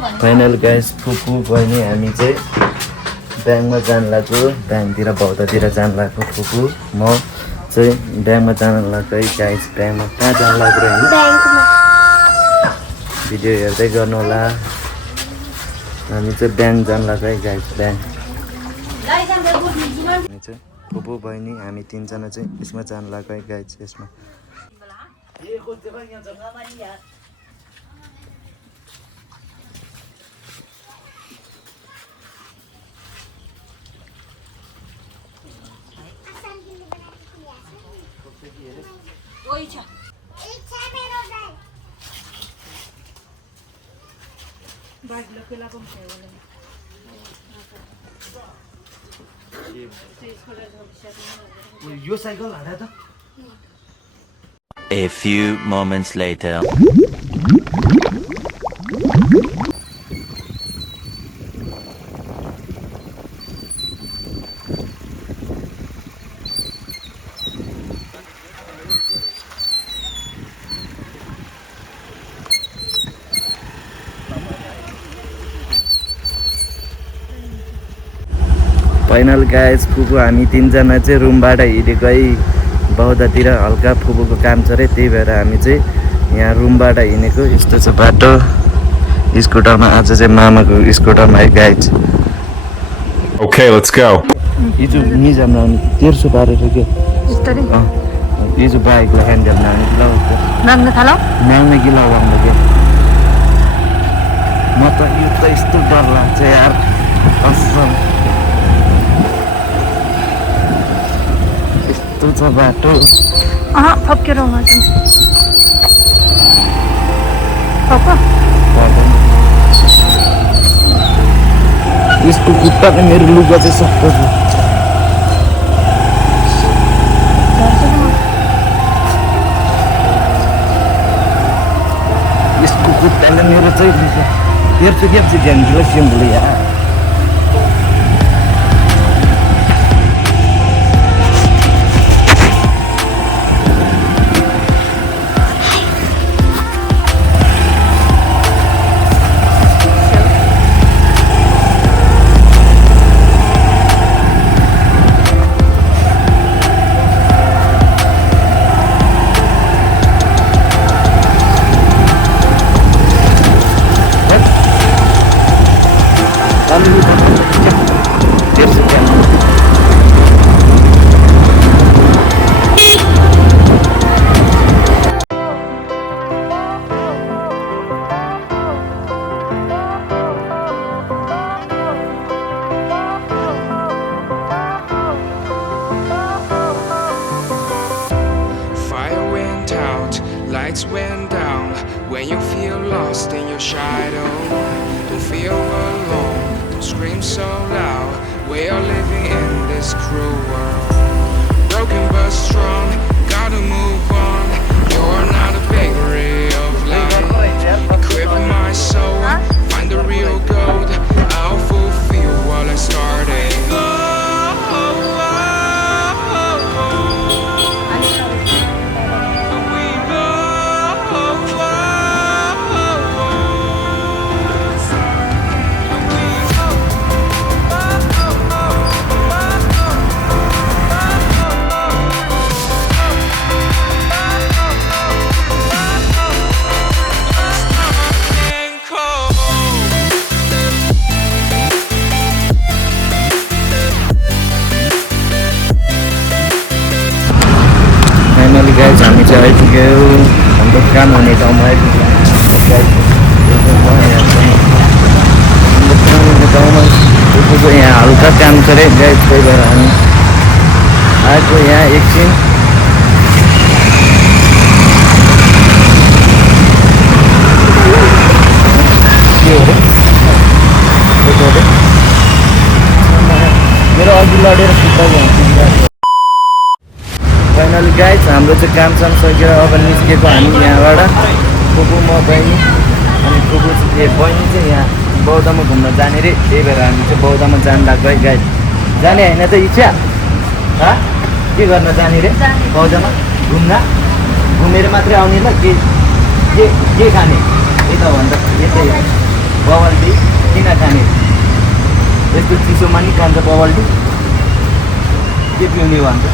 Final guys फुपू बहिनी हामी चाहिँ ब्याङ्कमा जान लाग्यो ब्याङ्कतिर बौद्धतिर जान लाग्यो फुपू म चाहिँ ब्याङ्कमा जान लाग्यो गाइस ब्याङ्कमा कहाँ जान लाग्यो होइन भिडियो हेर्दै गर्नु होला हामी चाहिँ ब्याङ्क जान लाग्यो गाइस ब्याङ्क हामी चाहिँ फुपू बहिनी हामी तिनजना चाहिँ यसमा जान लाग्यो गाइस यसमा यो साइकल हाडा त A few moments later. Final guys फुपू हामी तिनजना चाहिँ रुमबाट हिँडेकै बौद्धतिर हल्का फुपूको काम छ रे त्यही भएर हामी चाहिँ यहाँ रुमबाट हिँडेको यस्तो छ बाटो स्कुटरमा आज चाहिँ मामाको स्कुटरमा है गाइस Okay, let's go. हिजो निजाम लाउने 1300 बारेर के हिजो बाइकलाई ह्यान्डल लाउने कि नाउने कि लगाउने के म त यो त यस्तो डर लाग्छ यार असम यस्तो छ बाटो फप्केर आउँछ यसको खुट्टाले मेरो लुगा चाहिँ सक्छ यसको खुट्टाले मेरो चाहिँ लुगा तेर्सो के चाहिँ ग्याङ्गीलाई सिम्बुले यार Lights went down when you feel lost in your shadow. Don't feel alone, don't scream so loud. We are living in this cruel world. Broken but strong, gotta move on. You're not a bakery of life. Equip my soul, find the real gold. I'll fulfill what I started. Finally guys हामी चाहिँ आइपुग्यो हाम्रो काम हुने ठाउँमा आइपुग्यो यहाँ हल्का काम छ रे गाइस त्यही भएर हामी आएको यहाँ एकछिन के हो रे मेरो अघि लडेर सुत्ता जान्छ फाइनली गाइस हाम्रो चाहिँ काम साम सकेर अब निस्केको हामी यहाँबाट फुपू म बहिनी अनि फुपू बहिनी चाहिँ यहाँ बौद्धमा घुम्न जाने रे त्यही भएर हामी चाहिँ बौद्धमा जान लाग्यो है गाइस जाने होइन त इच्छा के गर्न जाने रे बौद्धमा घुम्न घुमेर मात्रै आउने ल के खाने यता भन्दा यतै बवाल खाने यस्तो चिसोमा नि खान्छ बबल टी के पिउने भन्छ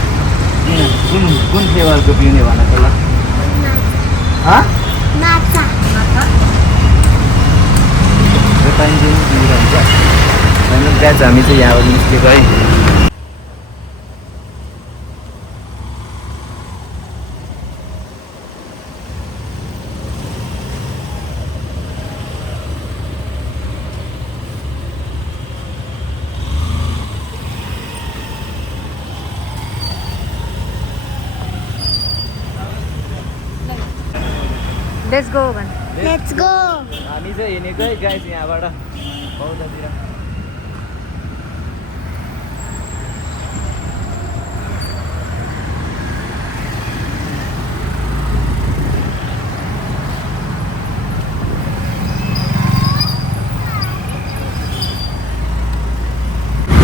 किन कुन फ्लेभरको पिउने भन त ल पाइन्छ नि पिइरहन्छ होइन गाइज हामी चाहिँ यहाँबाट निस्केको है Let's go, man. Let's go. हामी चाहिँ हिँडेको है गाइज यहाँबाट बौद्धतिर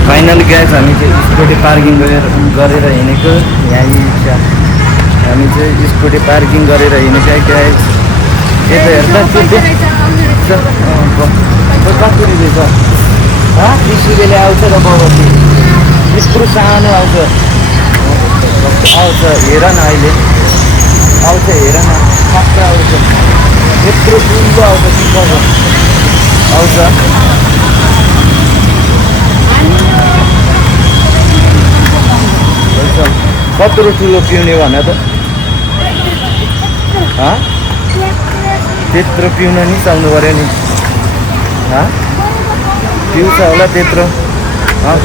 फाइनली गाइज हामी चाहिँ स्कुटी पार्किङ गरेर हिँडेको यहाँ हामी चाहिँ स्कुटी पार्किङ गरेर हिँडेको गाइज यता हेर्दा कसरी रहेछ 20 रुपियाँले आउँछ र बबती यत्रो सानो आउँछ हेर न अहिले आउँछ हेर न सस्तो आउँछ यत्रो ठुलो आउँछ चिकन आउँछ 17 ठुलो पिउने भन त त्यत्रो पिउन नि सक्नु पऱ्यो नि पिउँछ होला त्यत्रो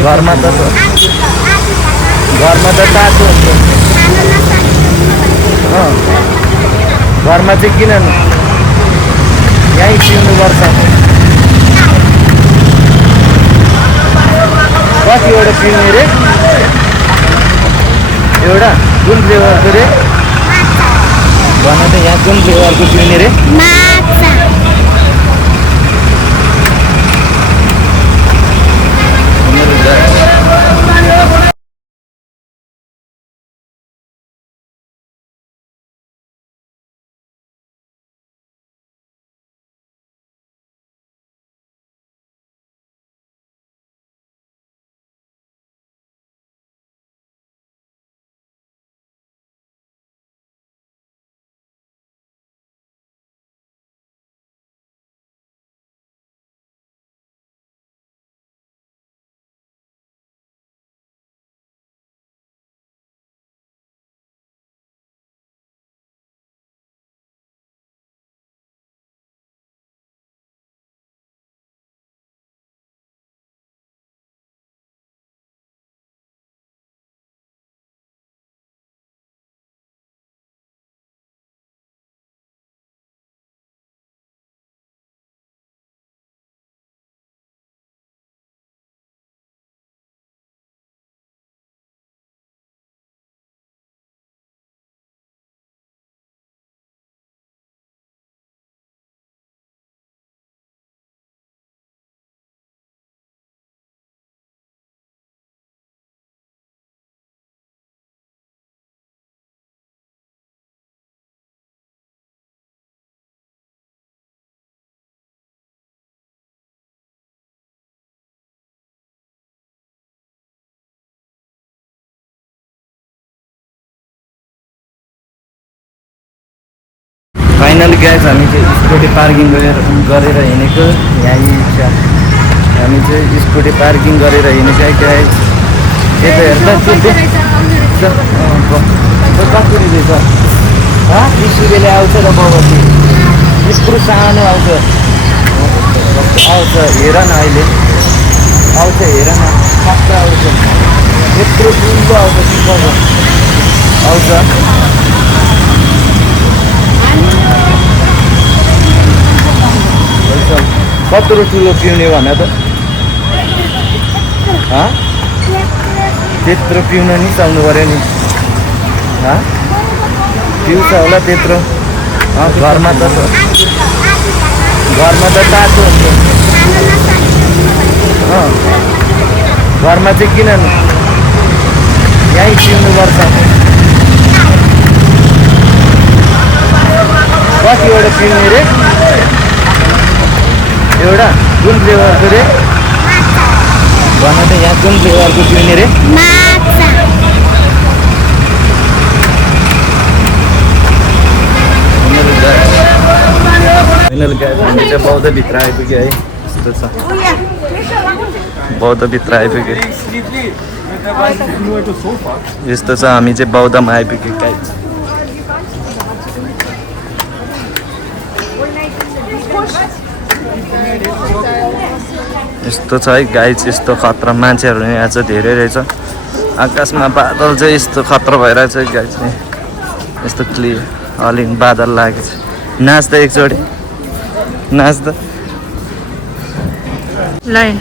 घरमा त तातो हुन्छ घरमा चाहिँ किन यहीँ पिउनुपर्छ कतिवटा पिउने रे एउटा कुन फ्लेभरको रे भन त यहाँ कुन फ्लेभरको पिउने रे फाइनली गाइज हामी चाहिँ स्कुटी पार्किङ गरेर हिँडेको यहाँ हामी चाहिँ स्कुटी पार्किङ गरेर हिँडेको गाइज यता हेर्दा कसरी रहेछ 20 रुपियाँले आउँछ र बबती यत्रो सानो आउँछ हेर न अहिले आउँछ हेर न सस्तो आउँछ यत्रो ठुलो आउँछ चिकन आउँछ 17 ठुलो पिउने भन त त्यत्रो पिउन नि सक्नु पऱ्यो नि पिउँछ होला त्यत्रो घरमा त तातो हुन्छ घरमा चाहिँ किन यहीँ पिउनुपर्छ कतिवटा पिउने रे एउटा कुन फ्लेभरको रे भन त यहाँ कुन फ्लेभरको पिउने रे फाइनल गाइस हामी चाहिँ बौद्धभित्र आइपुग्यो है यस्तो छ बौद्धभित्र आइपुग्यो यस्तो छ हामी चाहिँ बौद्धमा आइपुग्यो गाइस यस्तो छ है गाइस यस्तो खतरा मान्छेहरू यहाँ चाहिँ धेरै रहेछ आकाशमा बादल चाहिँ यस्तो खतरा भइरहेछ गाइस यस्तो क्लियर हलिङ बादल लागेको छ नाच त एकचोटि नाच त लाइन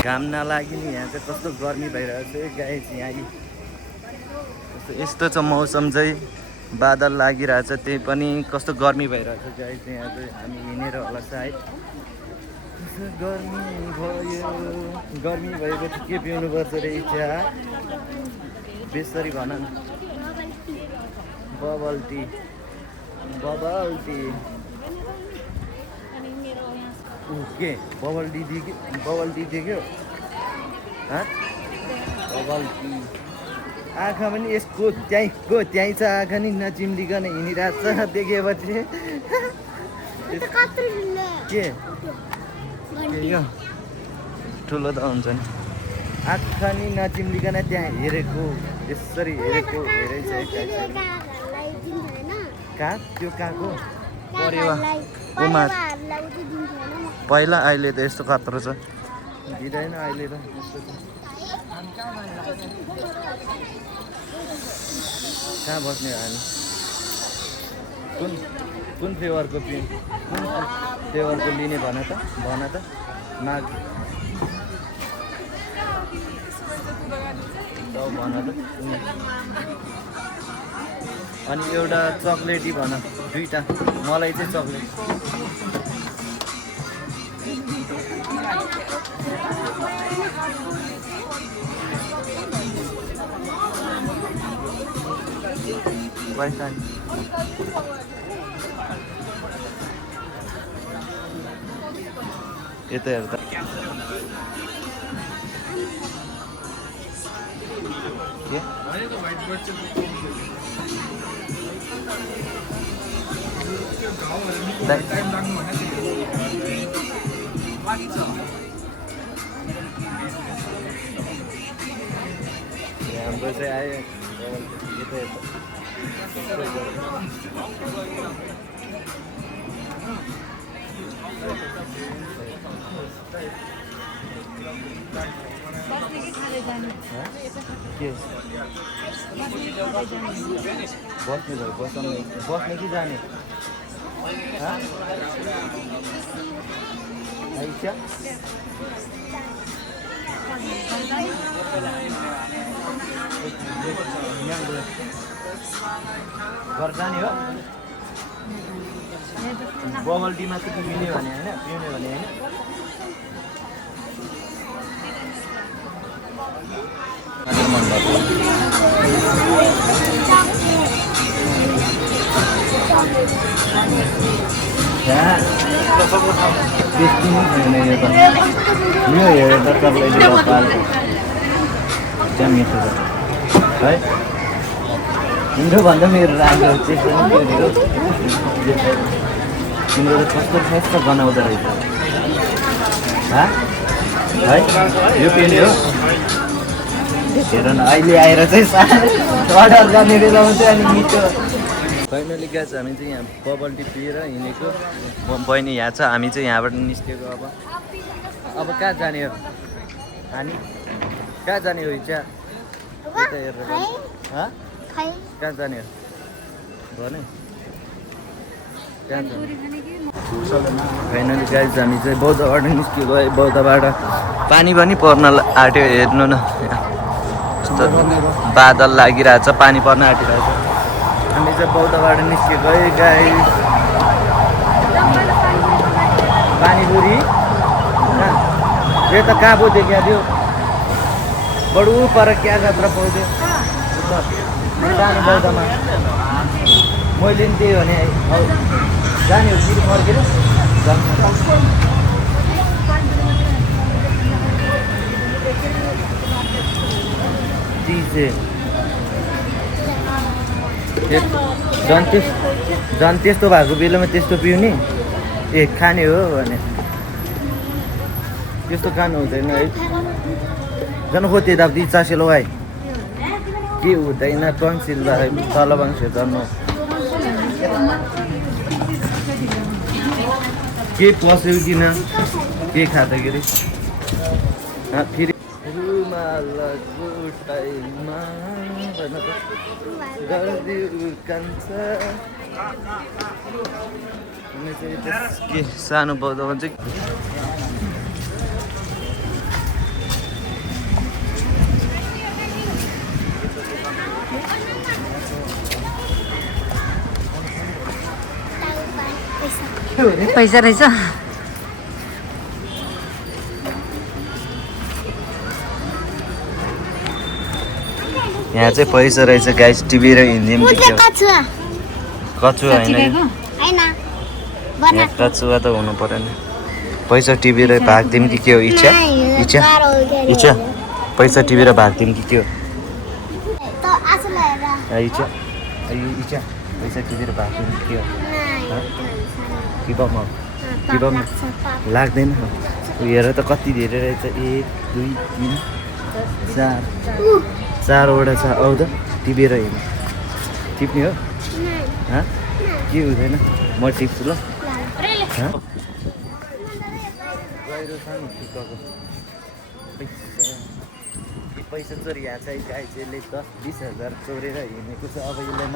घाम नलागि नि यहाँ चाहिँ कस्तो गर्मी भइरहेको छ गाइस यहाँ यस्तो छ मौसम चाहिँ बादल लागिरहेछ त्यही पनि कस्तो गर्मी भइरहेको छ गाइस यहाँ चाहिँ हामी हिँडेर होला सायद गर्मी भयो गर्मी भएपछि के पिउनुपर्छ रे इच्छा बेसरी भन न बबल टी के बबल टी देख्यो बबल टी आँखा पनि यसको त्यहीँ छ आँखा नि नचिम्लिकन हिँडिरहेको छ देखेपछि के यो ठुलो त हुन्छ नि आँखा नि नचिम्लिकन त्यहाँ हेरेको यसरी हेरेको हेरै छ कहाँ त्यो कहाँको परेवा उमा पहिला अहिले त यस्तो खतरो छ दिँदैन अहिले त यस्तो छ कहाँ बस्ने हामी कुन फ्लेभरको कुन फ्लेभरको लिने भन त माग भन त अनि एउटा चक्लेटी भन दुईटा मलाई चाहिँ चक्लेट पैसा यता हेर्दा के हाम्रो चाहिँ आयो यता यता बस्ने भयो बस्ने कि जाने आइसा घर जाने हो बबल टीमा चाहिँ पिउने भने होइन पिउने भने होइन मन पर्छ यो हेरेर त तपाईँले पाल्छ त्यहाँ मिठो छ है तिम्रो भन्दा मेरो राम्रो त्यस्तो तिम्रो त कस्तो बनाउँदो रहेछ है यो पेन हो हेर न अहिले आएर चाहिँ अर्डर गर्ने बेलामा चाहिँ अनि मिठो फाइनली गाइस हामी चाहिँ यहाँ बबल टी पिएर हिँडेको बहिनी यहाँ छ हामी चाहिँ यहाँबाट निस्केको अब कहाँ जाने हो हामी कहाँ जाने हो इच्छा यता हेरेर कहाँ जाने हो भने त्यहाँ फाइनली गाइज हामी चाहिँ बौद्धबाट निस्केको है बौद्धबाट पानी पनि पर्न आँट्यो हेर्नु न यस्तो बादल लागिरहेछ पानी पर्न आँटिरहेछ हामी चाहिँ बौद्धबाट निस्केको है गाइज पानीपुरी ये तो कहाँ पो देखा थियो बडु पर क्या जात्रा पाउँथ्यो जाने बौद्धमा मैले पनि त्यही भने जाने हो फेरि फर्केर झन् त्यस्तो भएको बेलामा त्यस्तो पिउने ए खाने हो भने त्यस्तो खानु हुँदैन है झन् खोते दाब दी चासे लगाए के हुँदैन टन्सिल तल बाङ्से झन् के पस्यो किन के खाँदाखेरि फेरि रुमालको टाइममा गरिदिउ कान्छ के सानो बौद्धमा चाहिँ पैसा रहेछ यहाँ चाहिँ पैसा रहेछ गाइस टिभी र हिन्दीमा कचुवा होइन कचुवा त हुनु परेन पैसा टिभी र भाग दिउँ कि के हो इच्छा इच्छा इच्छा पैसा टिभी र भाग दिउँ कि के हो इच्छा इच्छा पैसा टिभी र भाग दिउँ कि के हो किबमा लाग्दैन हेर त कति धेरै रहेछ 1 2 3 4 चारवटा छ आउ त टिभी र हेर्नु टिप्ने हो के हुँदैन म टिप्छु ल पैसा चोरी यहाँ चाहिँ गाई चाहिँले 10-20 हजार चोरेर हिँडेको छ अब यसलाई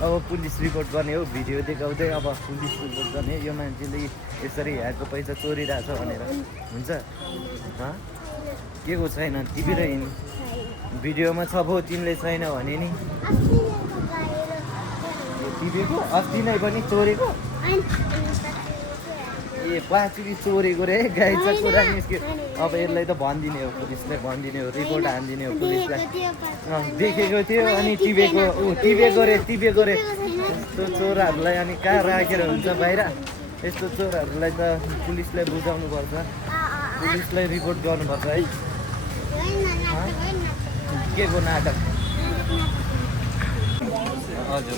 अब पुलिस रिपोर्ट गर्ने हो भिडियो देखाउँदै अब पुलिस रिपोर्ट गर्ने यो मान्छेले यसरी यहाँको पैसा चोरिरहेछ भनेर हुन्छ के को छैन टिभी र हिँड्नु भिडियोमा छ भो तिमीले छैन भने नि टिभीको अस्ति नै पनि चोरेको ए पाँचुरी चोरेको रे गाई छ कुरा निस्क्यो अब यसलाई त भनिदिने हो पुलिसलाई भनिदिने हो रिपोर्ट हानिदिने हो पुलिसलाई देखेको थियो अनि टिपेको रे यस्तो चोरहरूलाई अनि कहाँ राखेर हुन्छ बाहिर यस्तो चोरहरूलाई त पुलिसलाई बुझाउनु पर्छ पुलिसलाई रिपोर्ट गर्नुपर्छ है के को नाटक हजुर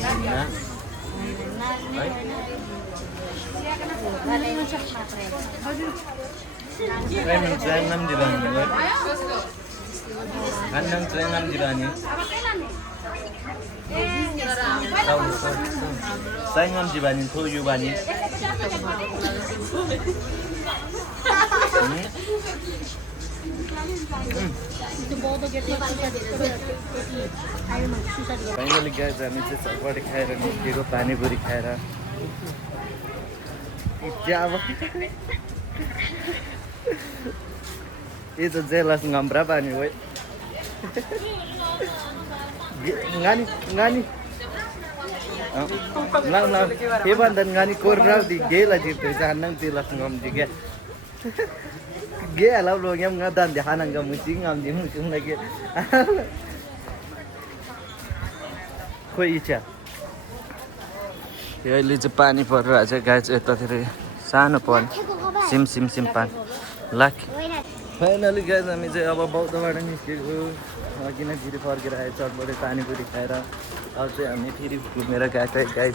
Saingam jibani to yubani. Finally guys, हामी चाहिँ चटपटी खाएर निस्केको पानीपुरी खाएर ये तो jealous ngambra pani woi ngani lang ke bandan ngani korra di gela jitte janang jelas ngam dige ge ala lo ngam ngadan di hanang ngam mucing ngam di mucing lagi khoi icha यो अहिले चाहिँ पानी परिरहेको छ गाई चाहिँ यतातिर सानो पानी सिम पानी लाख फाइनली गाई हामी चाहिँ अब बौद्धबाट निस्केको किन फेरि फर्केर आयो चटपटे पानीपुरी खाएर अब चाहिँ हामी फेरि घुमेर गएको गाई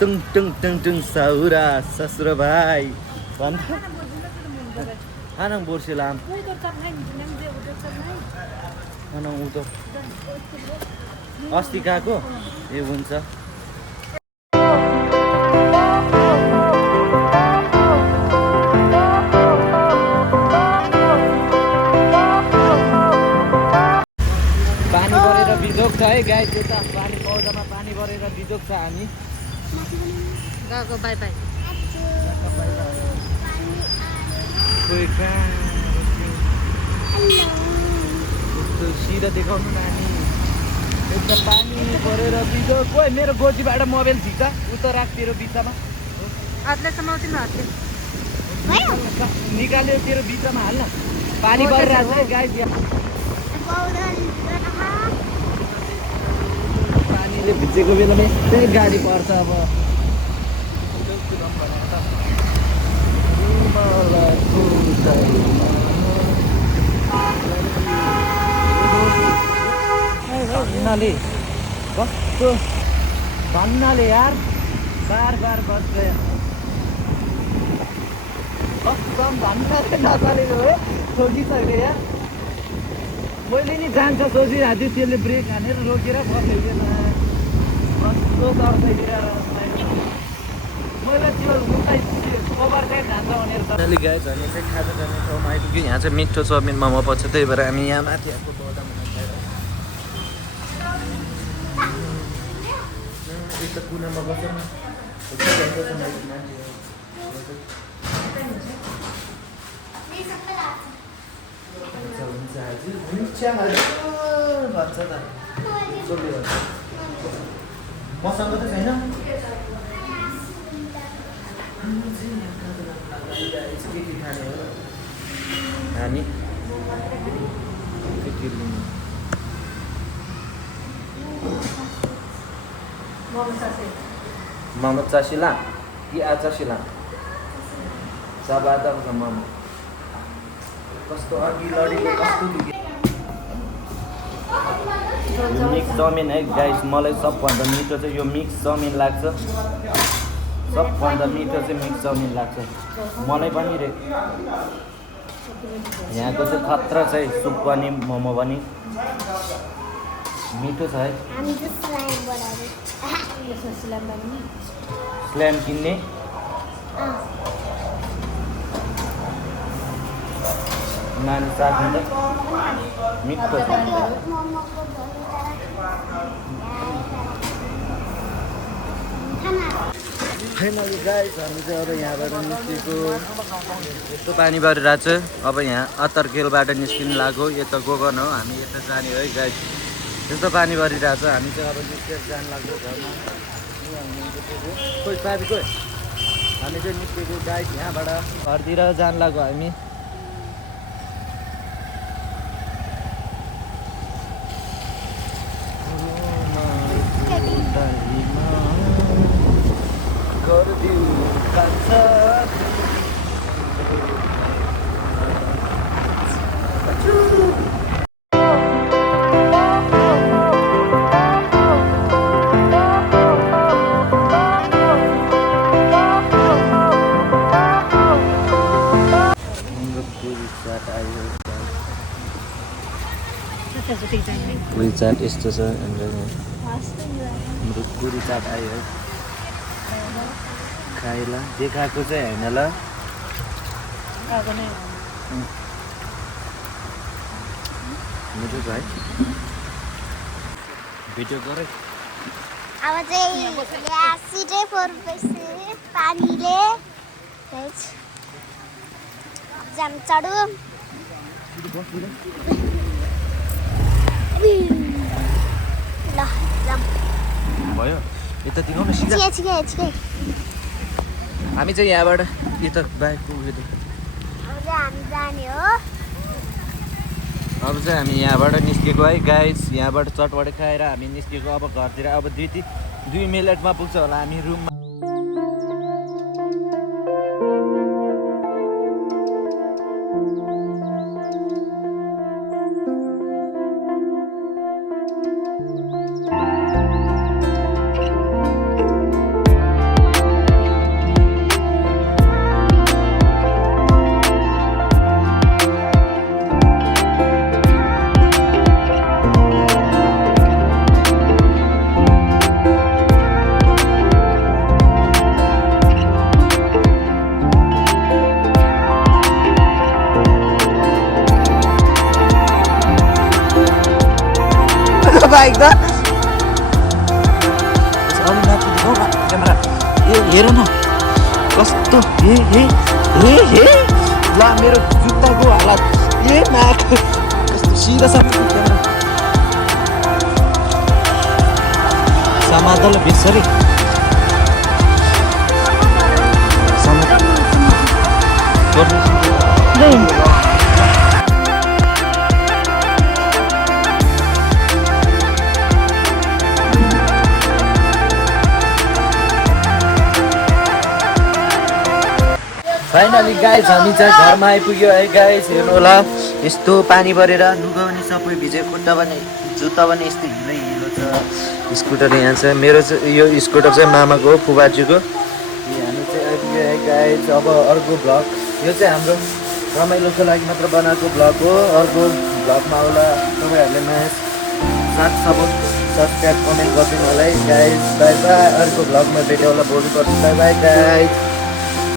टुङ साउरा ससुर भाइ भन्छ खानाङ बोर्से लाम खानाङ उतो अस्ति गएको ए हुन्छ पानी परेर बिजोग छ है गाई त्यता पानी पौधामा पानी परेर बिजोग छ हामी गएको बाई बाई खोइ कहाँ कस्तो सिधा देखाउनु नानी एकदम पानी परेर बिजोग खोइ मेरो गोजीबाट मोबाइल झिक्छ उता राख तेरो बिचमा हातले समाउँथ्यो हातले निकाल्यो तेरो बिचमा हाल्न पानी परिरहेको छ है गाई पानीले भिजेको बेलामा यस्तै गाडी पर्छ अब भन्नाले कस्तो भन्नाले यार बार बार बस गयो कसम भन्नाले नचलेको हो ठोकिसक्यो यार मैले नि जान्छ सोचिरहेको थिएँ त्यसले ब्रेक हानेर रोकेर बसेको कस्तो तर्साइदिएर मैले त्यो ओभर साइड जान्छ भनेर तले गएछ भने चाहिँ खाजा जाने ठाउँमा आइपुग्यो यहाँ चाहिँ मिठो चाउमिन मोमो पर्छ त्यही भएर हामी यहाँ माथि आएको बौद्ध यता कुनामा बस्छौँ भन्छ त मसँग त छैन हामी मोमो चासिला कि आचासिला साबादाको छ मोमो कस्तो अघि लडीले कस्तो मिक्स चाउमिन है गाइस मलाई सबभन्दा मिठो चाहिँ यो मिक्स चाउमिन लाग्छ सबभन्दा मिठो चाहिँ मिक्स चाउमिन लाग्छ मलाई पनि रे यहाँको चाहिँ खतरा छ है सुप पनि मोमो पनि मिठो छ है स्ल्याम किन्ने नानी साथी मिठो छ फाइनली गाइस हामी चाहिँ अब यहाँबाट निस्केको यस्तो पानी परिरहेको छ अब यहाँ अत्तरखेलबाट निस्किनु लाग्यो यता गोगन हो हामी यता जाने है गाइस त्यस्तो पानी परिरहेको छ हामी चाहिँ अब निस्केर जानु लाग्यो घरमा खोइ साथी खोइ हामी चाहिँ निस्केको गाइस यहाँबाट घरतिर जानु लाग्यो हामी पुरी चाट यस्तो छ हाम्रो पुरी चाट आयो है खाएला देखाएको चाहिँ होइन ल मिठो छ है भिडियो गरे अब चाहिँ यहाँ सिधै फोर्दैछु पानीले जाम चढौँ ल जाम भयो यता दिनु न सिधा छिकै हामी चाहिँ यहाँबाट यता बाइकको उयो अब चाहिँ हामी जाने हो अब चाहिँ हामी यहाँबाट निस्केको है गाइस यहाँबाट चटपट खाएर हामी निस्केको अब घरतिर अब 2 मिनटमा पुग्छ होला हामी रुममा मेरो बाइक त अलि माथि देखाउ न क्यामेरा ए हेर न कस्तो हे ला मेरो जुत्ताको हालत ए नाक कस्तो सिधा सानो क्यामेरा समादल बेसरी फाइनली गाइस हामी चाहिँ घरमा आइपुग्यो है गाइस हेर्नु होला यस्तो पानी परेर लुगा पनि सबै भिज्यो खुट्टा पनि जुत्ता पनि यस्तो हिलो हिलो छ स्कुटर यहाँ छ मेरो चाहिँ यो स्कुटर चाहिँ मामाको हो फुबाजुको हामी चाहिँ आइपुग्यो है गाइस अब अर्को भ्लग यो चाहिँ हाम्रो रमाइलोको लागि मात्र बनाएको भ्लग हो अर्को भ्लगमा होला तपाईँहरूले नयाँ साथ सब्सक्राइब कमेन्ट गरिदिनु होला है गाइस बाई बाई अर्को भ्लगमा भेट्यो होला भोलि पर्छ बाई बाई गाइस